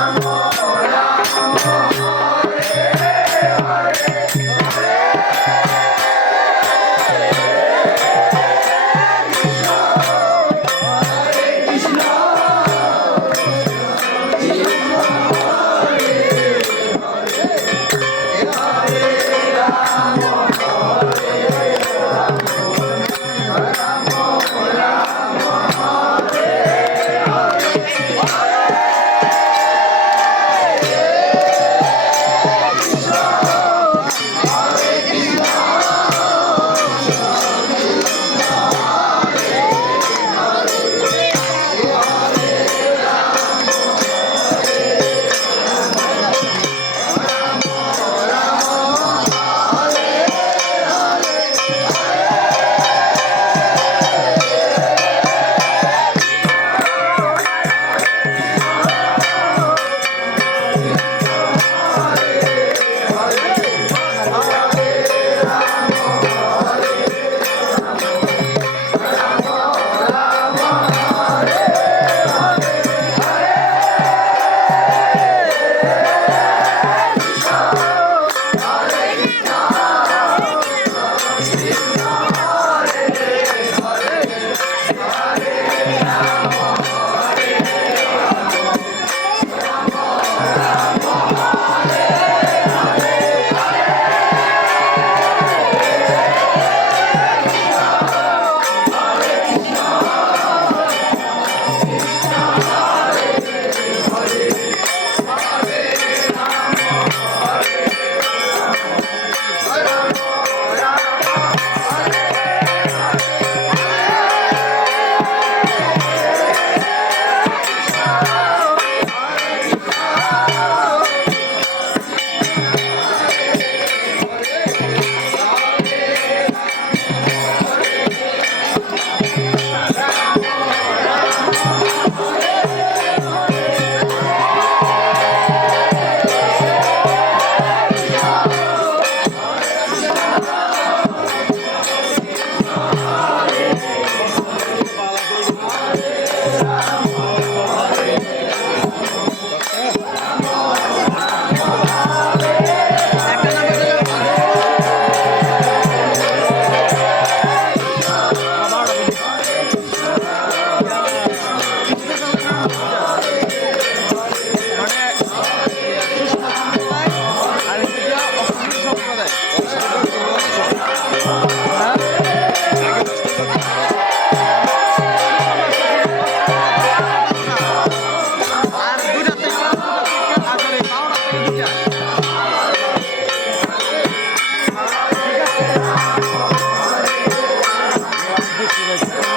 I'm Congratulations.